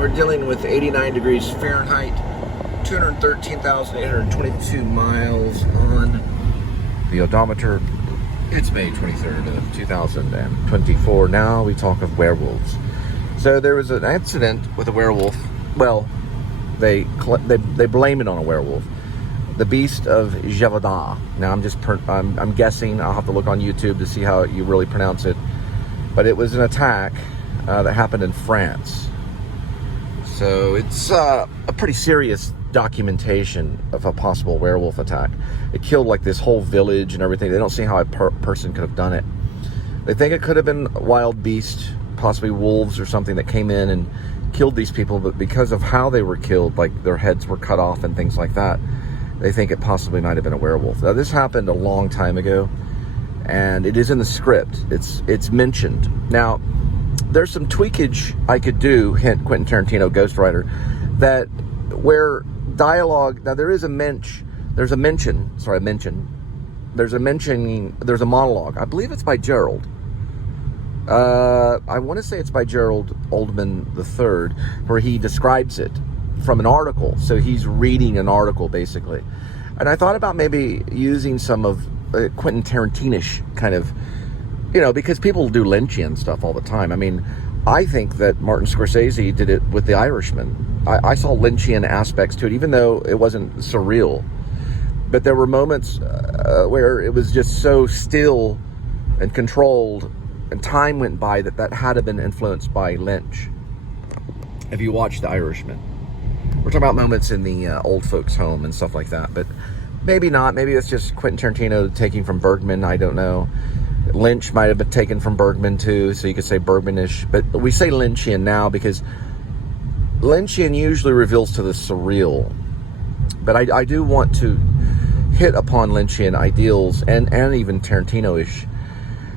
we're dealing with 89 degrees Fahrenheit, 213,822 miles on the odometer. It's May 23rd of 2024. Now we talk of werewolves. So there was an incident with a werewolf. Well, they blame it on a werewolf. The Beast of Gerald. Now I'm guessing. I'll have to look on YouTube to see how you really pronounce it. But it was an attack that happened in France. So it's a pretty serious documentation of a possible werewolf attack. It killed like this whole village and everything. They don't see how a person could have done it. They think it could have been a wild beast, possibly wolves or something that came in and killed these people, but because of how they were killed, like their heads were cut off and things like that, they think it possibly might have been a werewolf. Now this happened a long time ago, and it is in the script. It's mentioned. Now, there's some tweakage I could do, hint Quentin Tarantino, ghostwriter, that where dialogue, now there's a monologue. I believe it's by Gerald. I want to say it's by Gerald Oldman III, where he describes it from an article. So he's reading an article, basically. And I thought about maybe using some of Quentin Tarantino-ish kind of, because people do Lynchian stuff all the time. I mean, I think that Martin Scorsese did it with The Irishman. I saw Lynchian aspects to it, even though it wasn't surreal. But there were moments where it was just so still and controlled, and time went by that had to have been influenced by Lynch. If you watch The Irishman. We're talking about moments in the old folks' home and stuff like that. But maybe not. Maybe it's just Quentin Tarantino taking from Bergman. I don't know. Lynch might have been taken from Bergman too, so you could say Bergman-ish. But we say Lynchian now because Lynchian usually reveals to the surreal. But I do want to hit upon Lynchian ideals and even Tarantino-ish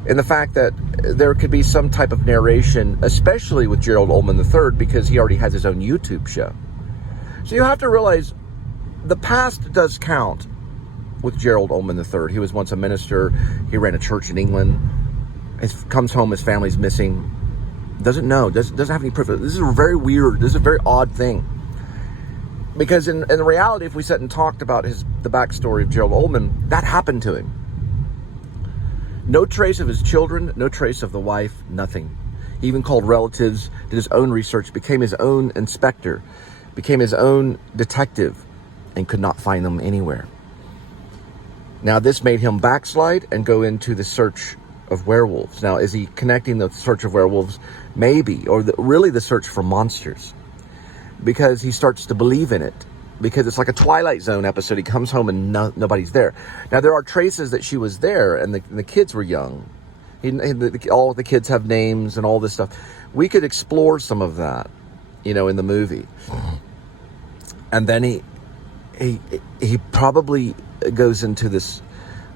in the fact that there could be some type of narration, especially with Gerald Oldman III, because he already has his own YouTube show. So you have to realize the past does count with Gerald Oldman III. He was once a minister. He ran a church in England. He comes home, his family's missing. Doesn't have any proof. This is very weird. This is a very odd thing. Because in reality, if we sat and talked about the backstory of Gerald Oldman, that happened to him. No trace of his children, no trace of the wife, nothing. He even called relatives, did his own research, became his own inspector, became his own detective, and could not find them anywhere. Now, this made him backslide and go into the search of werewolves. Now, is he connecting the search of werewolves? Maybe, or really the search for monsters. Because he starts to believe in it. Because it's like a Twilight Zone episode. He comes home and nobody's there. Now, there are traces that she was there and the kids were young. All the kids have names and all this stuff. We could explore some of that, in the movie. And then he probably goes into this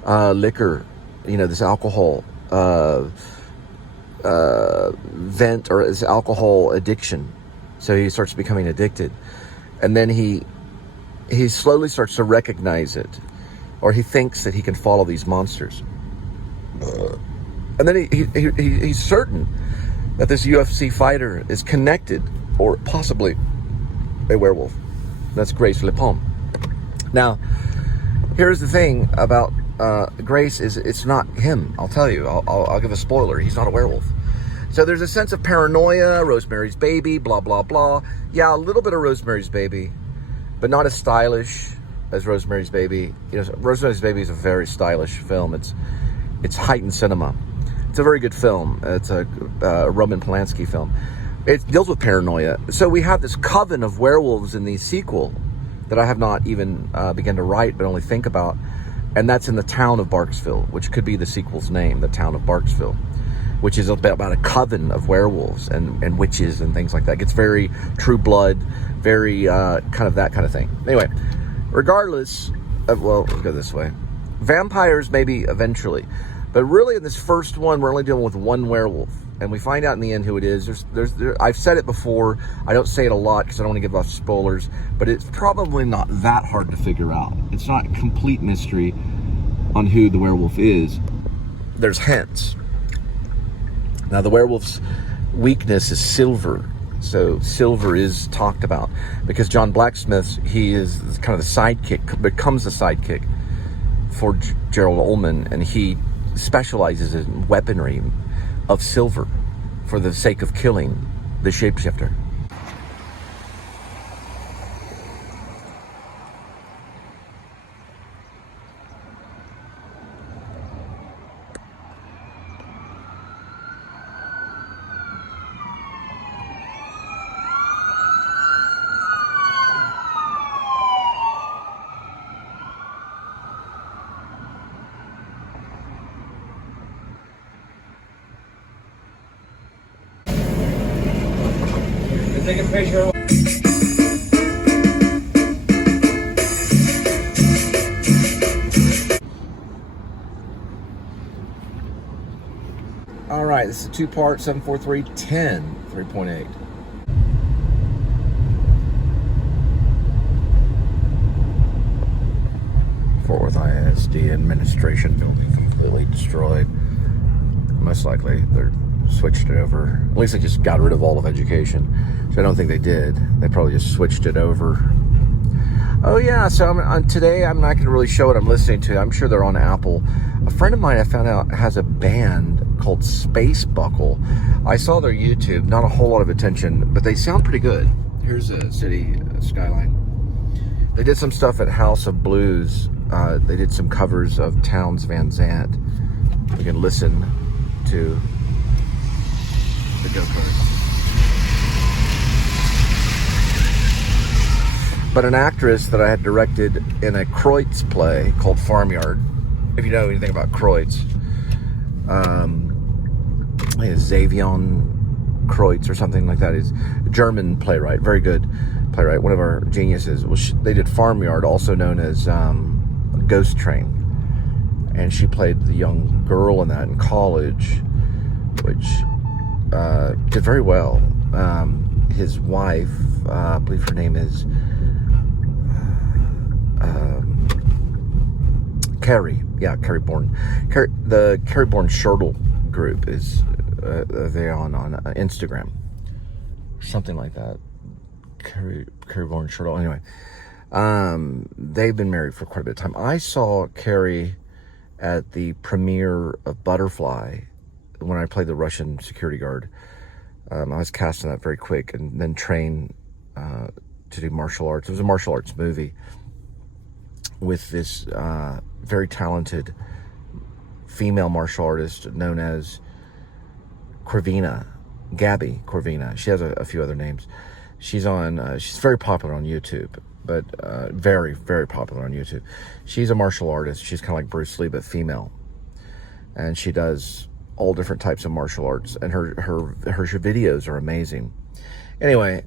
liquor, this alcohol vent, or his alcohol addiction. So he starts becoming addicted. And then he slowly starts to recognize it, or he thinks that he can follow these monsters. And then he's certain that this UFC fighter is connected, or possibly a werewolf. That's Grace Lepom. Now, here's the thing about Grace is it's not him. I'll tell you. I'll give a spoiler. He's not a werewolf. So there's a sense of paranoia, Rosemary's Baby, blah, blah, blah. Yeah, a little bit of Rosemary's Baby, but not as stylish as Rosemary's Baby. Rosemary's Baby is a very stylish film. It's heightened cinema. It's a very good film. It's a Roman Polanski film. It deals with paranoia. So we have this coven of werewolves in the sequel that I have not even begun to write, but only think about. And that's in the town of Barksville, which could be the sequel's name, the town of Barksville, which is about a coven of werewolves and witches and things like that. It gets very True Blood, very kind of that kind of thing. Anyway, regardless of, let's go this way. Vampires maybe eventually. But really in this first one, we're only dealing with one werewolf. And we find out in the end who it is. I've said it before. I don't say it a lot because I don't want to give off spoilers. But it's probably not that hard to figure out. It's not a complete mystery on who the werewolf is. There's hints. Now, the werewolf's weakness is silver. So silver is talked about because John Blacksmith, he is kind of the sidekick, becomes the sidekick for Gerald Ullman, and he specializes in weaponry of silver for the sake of killing the shapeshifter. Take a picture. All right, this is a two-part 74310 3.8. Fort Worth ISD administration building completely destroyed. Most likely they're switched it over. At least they just got rid of all of education. So I don't think they did. They probably just switched it over. Oh yeah, so today I'm not going to really show what I'm listening to. I'm sure they're on Apple. A friend of mine I found out has a band called Spacebuckle. I saw their YouTube, not a whole lot of attention, but they sound pretty good. Here's a city skyline. They did some stuff at House of Blues. They did some covers of Townes Van Zandt. We can listen to the go-kart. But an actress that I had directed in a Kreutz play called Farmyard, if you know anything about Kreutz, Xavion Kreutz or something like that. He's a German playwright, very good playwright, one of our geniuses. Well, they did Farmyard, also known as Ghost Train. And she played the young girl in that in college, which did very well. His wife, I believe her name is Carrie. Yeah, Carrie Bourne. The Carrie Bourne Shirtle group is they on Instagram, something like that. Carrie Bourne Shirtle. Anyway, they've been married for quite a bit of time. I saw Carrie at the premiere of Butterfly when I played the Russian security guard. I was cast in that very quick and then trained to do martial arts. It was a martial arts movie with this very talented female martial artist known as Corvina, Gabby Corvina. She has a few other names. She's very popular on YouTube, but very, very popular on YouTube. She's a martial artist. She's kind of like Bruce Lee, but female. And she does all different types of martial arts, and her videos are amazing. Anyway,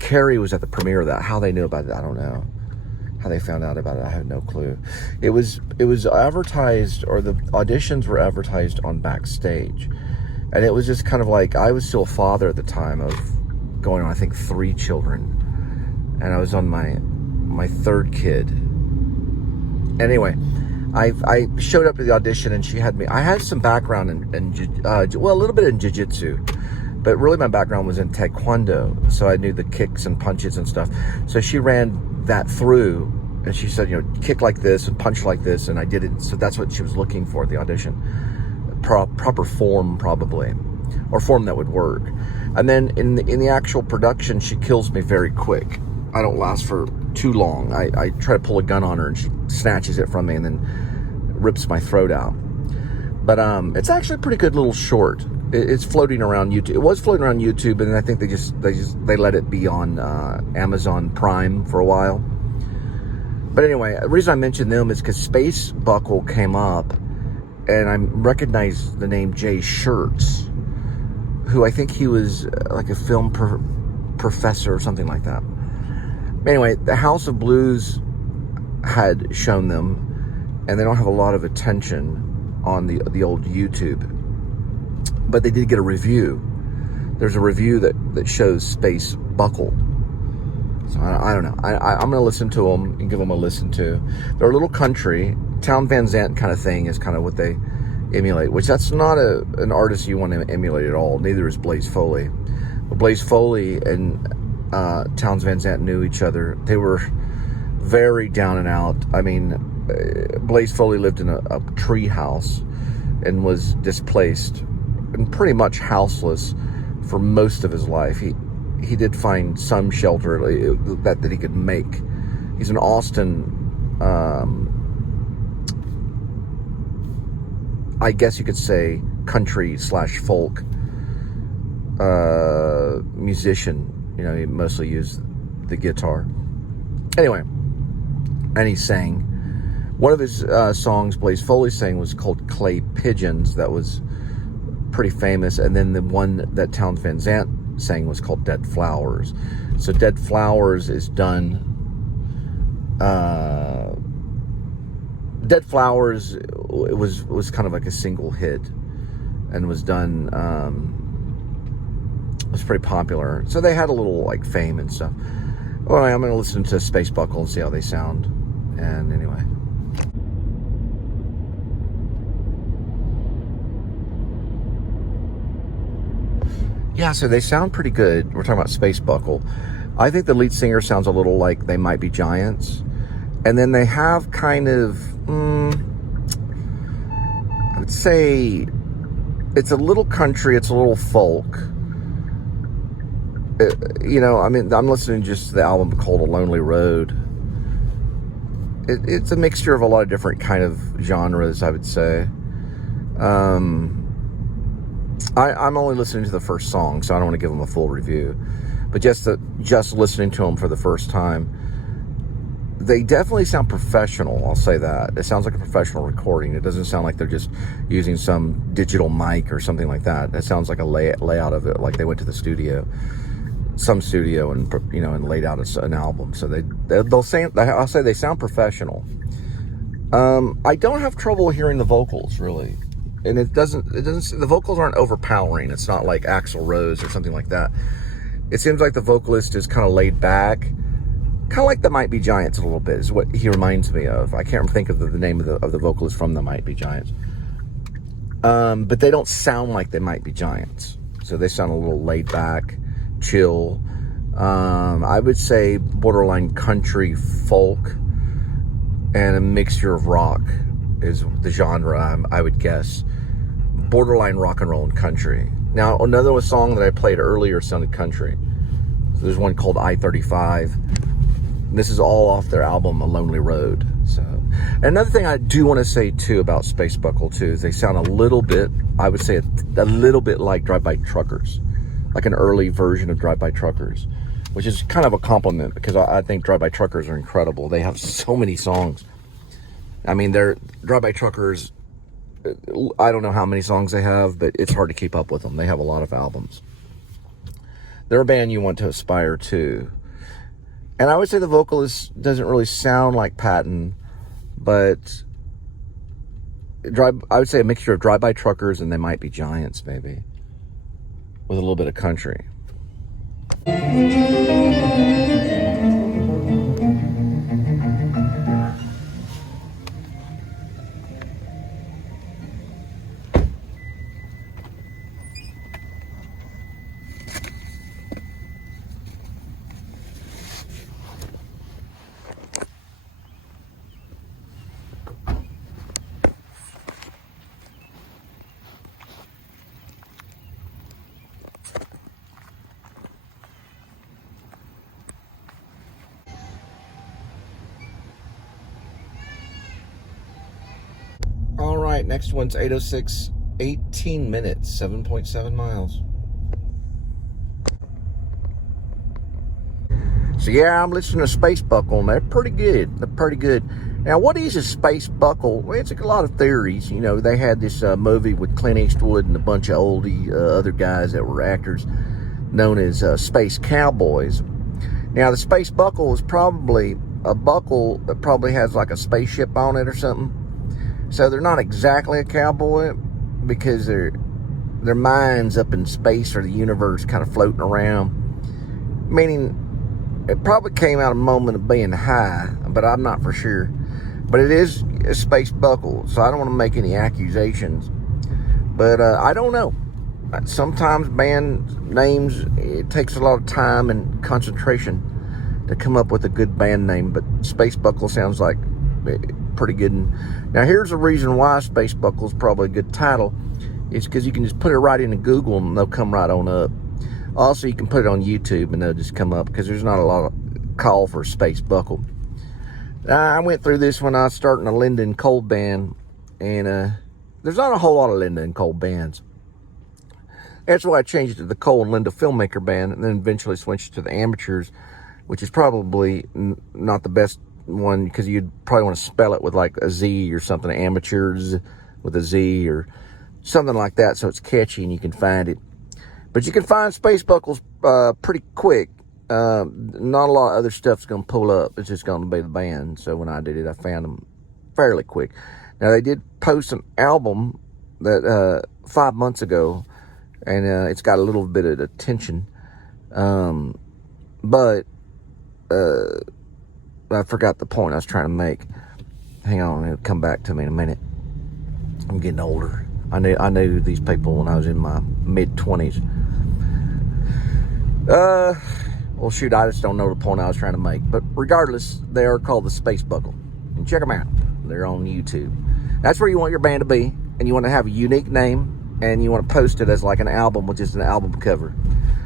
Carrie was at the premiere of that. How they knew about it, I don't know. How they found out about it, I have no clue. It was advertised, or the auditions were advertised on Backstage. And it was just kind of like, I was still a father at the time of going on, I think, 3 children. And I was on my third kid. Anyway, I showed up to the audition, and she had me. I had some background in a little bit in jiu-jitsu, but really my background was in taekwondo, so I knew the kicks and punches and stuff. So she ran that through, and she said, kick like this and punch like this, and I did it. So that's what she was looking for at the audition. Proper form, probably, or form that would work. And then in the actual production, she kills me very quick. I don't last for too long. I try to pull a gun on her, and she snatches it from me and then rips my throat out. But it's actually a pretty good little short. It's floating around YouTube. It was floating around YouTube, and I think they let it be on Amazon Prime for a while. But anyway, the reason I mentioned them is because Spacebuckle came up, and I recognized the name Jay Shirts, who I think he was like a film professor or something like that. Anyway, the House of Blues had shown them, and they don't have a lot of attention on the old YouTube. But they did get a review. There's a review that shows Spacebuckle. So I don't know. I'm going to listen to them and give them a listen to. They're a little country. Town Van Zandt kind of thing is kind of what they emulate, which that's not an artist you want to emulate at all. Neither is Blaze Foley. Blaze Foley and Townes Van Zandt knew each other. They were very down and out. I mean, Blaze Foley lived in a tree house and was displaced and pretty much houseless for most of his life. He did find some shelter that he could make. He's an Austin, I guess you could say, country / folk musician. You know, he mostly used the guitar. Anyway, and he sang. One of his songs Blaze Foley sang was called Clay Pigeons. That was pretty famous. And then the one that Townes Van Zandt sang was called Dead Flowers. So Dead Flowers is done. Dead Flowers was kind of like a single hit and was done, was pretty popular. So they had a little like fame and stuff. Well, I'm going to listen to Spacebuckle and see how they sound. And anyway. Yeah, so they sound pretty good. We're talking about Spacebuckle. I think the lead singer sounds a little like They Might Be Giants. And then they have kind of, I would say, it's a little country, it's a little folk. You know, I mean, I'm listening just to the album called A Lonely Road. It's a mixture of a lot of different kind of genres, I would say. I'm only listening to the first song, so I don't want to give them a full review. But just listening to them for the first time, they definitely sound professional, I'll say that. It sounds like a professional recording. It doesn't sound like they're just using some digital mic or something like that. It sounds like a layout of it, like they went to the studio, some studio, and, you know, and laid out an album. So I'll say they sound professional. I don't have trouble hearing the vocals, really. And the vocals aren't overpowering. It's not like Axl Rose or something like that. It seems like the vocalist is kind of laid back. Kind of like the Might Be Giants a little bit is what he reminds me of. I can't think of the name of the vocalist from the Might Be Giants. But they don't sound like they Might Be Giants. So they sound a little laid back, chill. I would say borderline country folk and a mixture of rock is the genre, I would guess. Borderline rock and roll and country. Now, another song that I played earlier sounded country. So there's one called I-35. This is all off their album, A Lonely Road. So, and another thing I do want to say, too, about Spacebuckle, too, is they sound a little bit, I would say, a little bit like Drive-By Truckers. Like an early version of Drive-By Truckers. Which is kind of a compliment, because I think Drive-By Truckers are incredible. They have so many songs. I mean, they're Drive-By Truckers, I don't know how many songs they have, but it's hard to keep up with them. They have a lot of albums. They're a band you want to aspire to. And I would say the vocalist doesn't really sound like Patton, but I would say a mixture of Drive-By Truckers and They Might Be Giants, maybe, with a little bit of country. All right, next one's 806, 18 minutes, 7.7 miles. So yeah, I'm listening to Spacebuckle, and they're pretty good. They're pretty good. Now, what is a Spacebuckle? Well, it's a lot of theories. You know, they had this movie with Clint Eastwood and a bunch of oldie other guys that were actors known as Space Cowboys. Now, the Spacebuckle is probably a buckle that probably has like a spaceship on it or something. So they're not exactly a cowboy because their mind's up in space or the universe kind of floating around. Meaning, it probably came out a moment of being high, but I'm not for sure. But it is a Spacebuckle, so I don't want to make any accusations. But I don't know. sometimes band names, it takes a lot of time and concentration to come up with a good band name, but Spacebuckle sounds like pretty good. Now here's the reason why Spacebuckle is probably a good title. It's because you can just put it right into Google and they'll come right on up. Also, you can put it on YouTube and they'll just come up, because there's not a lot of call for Spacebuckle. I went through this when I was starting a Linda and Cole band, and there's not a whole lot of Linda and Cole bands. That's why I changed it to the Cole and Linda Filmmaker Band, and then eventually switched to the Amateurs, which is probably not the best one, because you'd probably want to spell it with like a Z or something, Amateurs with a Z or something like that, so it's catchy and you can find it. But you can find Spacebuckles pretty quick. Not a lot of other stuff's going to pull up. It's just going to be the band. So when I did it, I found them fairly quick. Now, they did post an album that 5 months ago, and it's got a little bit of attention. But I forgot the point I was trying to make. Hang on, it'll come back to me in a minute. I'm getting older. I knew these people when I was in my mid-20s. Well, shoot, I just don't know the point I was trying to make. But regardless, they are called the Spacebuckle. And check them out. They're on YouTube. That's where you want your band to be. And you want to have a unique name. And you want to post it as like an album, which is an album cover.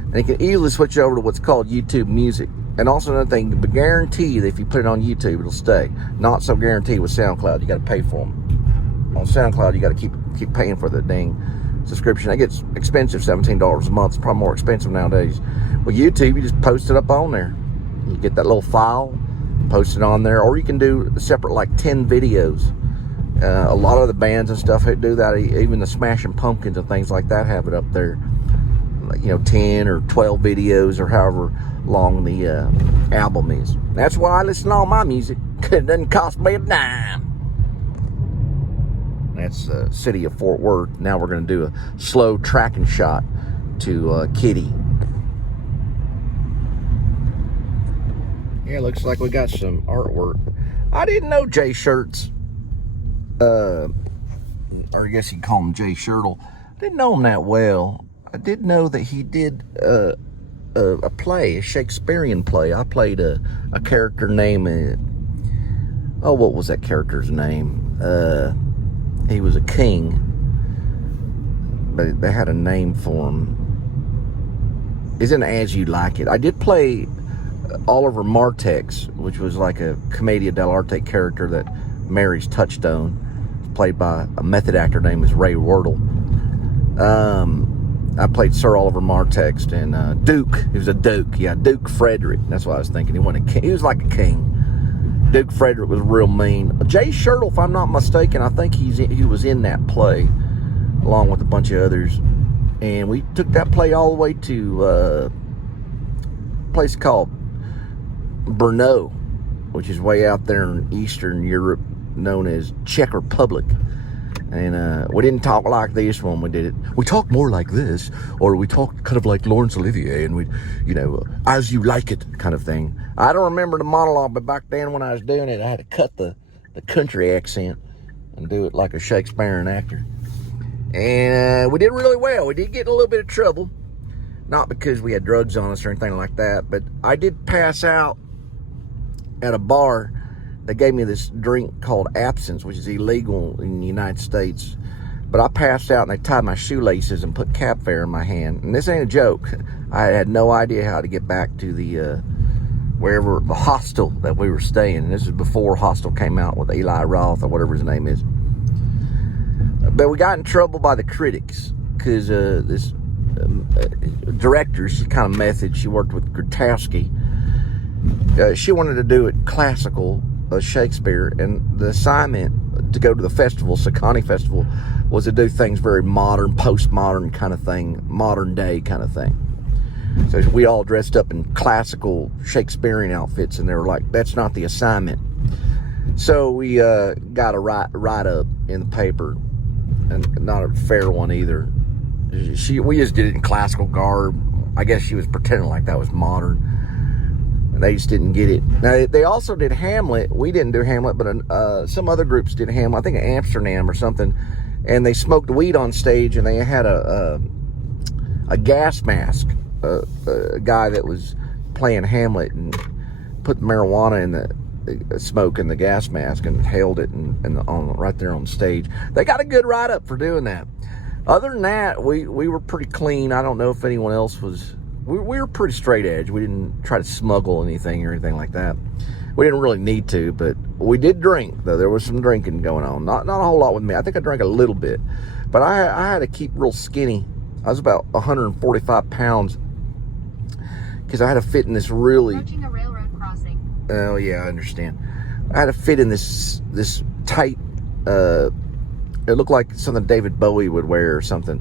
And you can easily switch over to what's called YouTube Music. And also another thing, to guarantee that if you put it on YouTube, it'll stay. Not so guaranteed with SoundCloud. You got to pay for them. On SoundCloud, you got to keep paying for the dang subscription. That gets expensive, $17 a month. It's probably more expensive nowadays. With YouTube, you just post it up on there. You get that little file, post it on there, or you can do separate like 10 videos. A lot of the bands and stuff do that. Even the Smashing Pumpkins and things like that have it up there. Like, 10 or 12 videos or however long the album is. That's why I listen to all my music. It doesn't cost me a dime. That's the city of Fort Worth. Now we're going to do a slow tracking shot to Kitty. Yeah, looks like we got some artwork. I didn't know Jay Shirts, or I guess you'd call him Jay Shirtle. I didn't know him that well. I did know that he did a play, a Shakespearean play. I played a character named, what was that character's name? He was a king, but they had a name for him. Isn't As You Like It? I did play Oliver Martex, which was like a Commedia dell'arte character that marries Touchstone, played by a method actor named Ray Wardle. I played Sir Oliver Martex, and Duke. He was a Duke. Yeah, Duke Frederick. That's what I was thinking. He wasn't a king. He was like a king. Duke Frederick was real mean. Jay Shirtle, if I'm not mistaken, I think he was in that play, along with a bunch of others. And we took that play all the way to a place called Brno, which is way out there in Eastern Europe, known as Czech Republic. And we didn't talk like this when we did it. We talked more like this, or we talked kind of like Laurence Olivier, and we, as you like it kind of thing. I don't remember the monologue, but back then when I was doing it, I had to cut the country accent and do it like a Shakespearean actor. And we did really well. We did get in a little bit of trouble. Not because we had drugs on us or anything like that, but I did pass out at a bar. They gave me this drink called absinthe, which is illegal in the United States. But I passed out and they tied my shoelaces and put cab fare in my hand. And this ain't a joke. I had no idea how to get back to the the hostel that we were staying. And this is before Hostel came out with Eli Roth or whatever his name is. But we got in trouble by the critics because this director, she's kind of method. She worked with Grotowski. She wanted to do it classical, Shakespeare, and the assignment to go to the festival, Sakani Festival, was to do things very modern, postmodern kind of thing, modern day kind of thing. So we all dressed up in classical Shakespearean outfits, and they were like, that's not the assignment. So we got a write-up in the paper, and not a fair one either. We just did it in classical garb. I guess she was pretending like that was modern. They just didn't get it. Now, they also did Hamlet. We didn't do Hamlet, but some other groups did Hamlet. I think in Amsterdam or something. And they smoked weed on stage, and they had a a gas mask, a guy that was playing Hamlet and put marijuana in the smoke in the gas mask and held it right there on stage. They got a good write-up for doing that. Other than that, we were pretty clean. I don't know if anyone else was. We were pretty straight edge. We didn't try to smuggle anything or anything like that. We didn't really need to, but we did drink, though. There was some drinking going on. Not a whole lot with me. I think I drank a little bit, but I had to keep real skinny. I was about 145 pounds because I had to fit in this really. Approaching a railroad crossing. Oh yeah, I understand. I had to fit in this tight. It looked like something David Bowie would wear or something.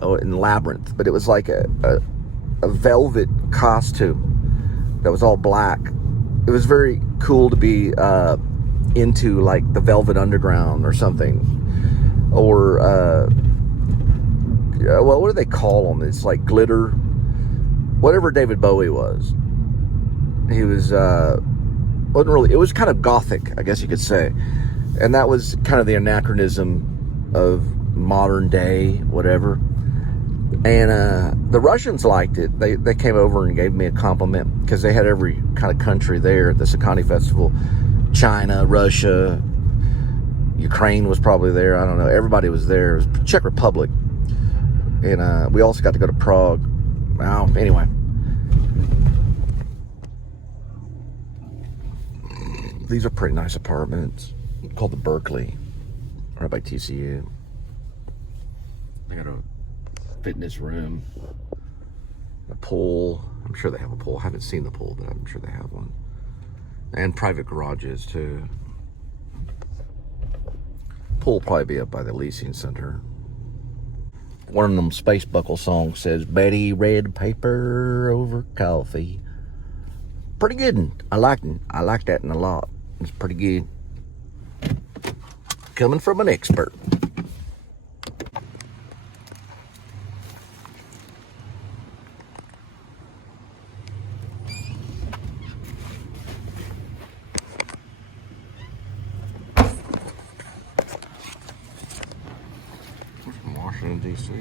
Oh, in Labyrinth, but it was like a velvet costume that was all black. It was very cool to be into like the Velvet Underground or something, or well, what do they call them? It's like glitter, whatever David Bowie was. He was wasn't really. It was kind of gothic, I guess you could say, and that was kind of the anachronism of modern day, whatever. And the Russians liked it. They came over and gave me a compliment because they had every kind of country there at the Sakani Festival. China, Russia, Ukraine was probably there. I don't know. Everybody was there. It was Czech Republic. And we also got to go to Prague. Well, anyway. These are pretty nice apartments. Called the Berkeley. Right by TCU. They got a fitness room, a pool. I'm sure they have a pool. I haven't seen the pool, but I'm sure they have one. And private garages too. Pool will probably be up by the leasing center. One of them Spacebuckle songs says, "Betty read paper over coffee." Pretty good one. I liked it. I like that one a lot. It's pretty good. Coming from an expert. Washington, D.C.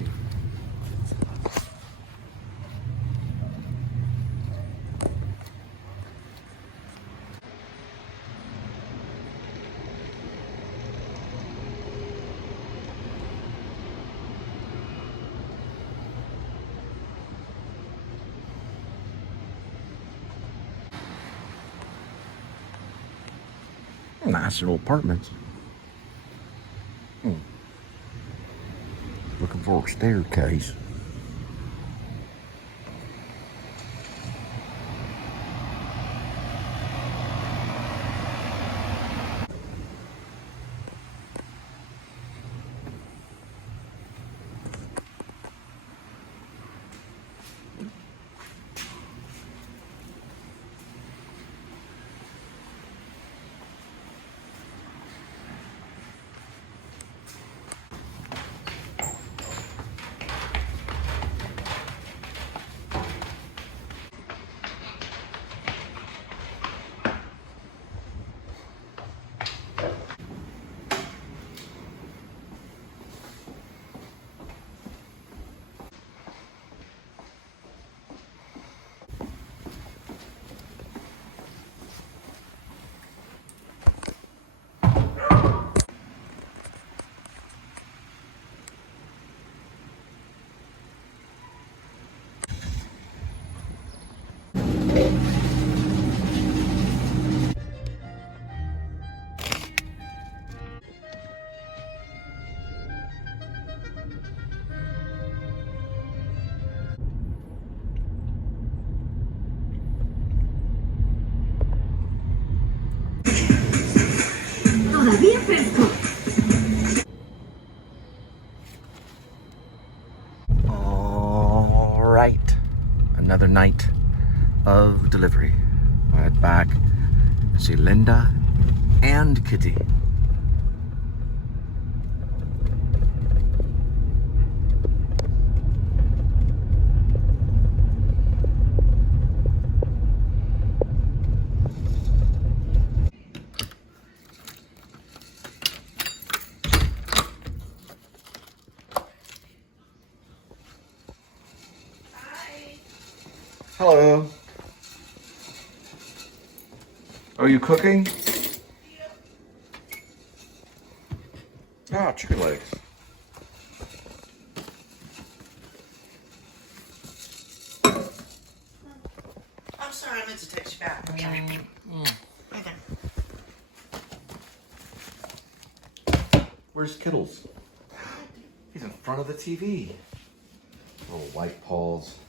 Nice little apartments. Looking for a staircase. Todavía fresco. All right, another night of delivery. I head back and see Linda and Kitty. Hello. Are you cooking? Ah, chicken legs. I'm sorry, I meant to text you back. Okay. Okay. Where's Kittles? He's in front of the TV. Little white paws.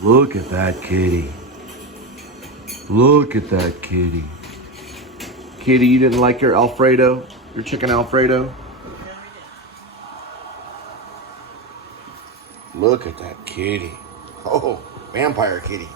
Look at that kitty. Look at that kitty. Kitty, you didn't like your Alfredo? Your chicken Alfredo? Look at that kitty. Oh, vampire kitty.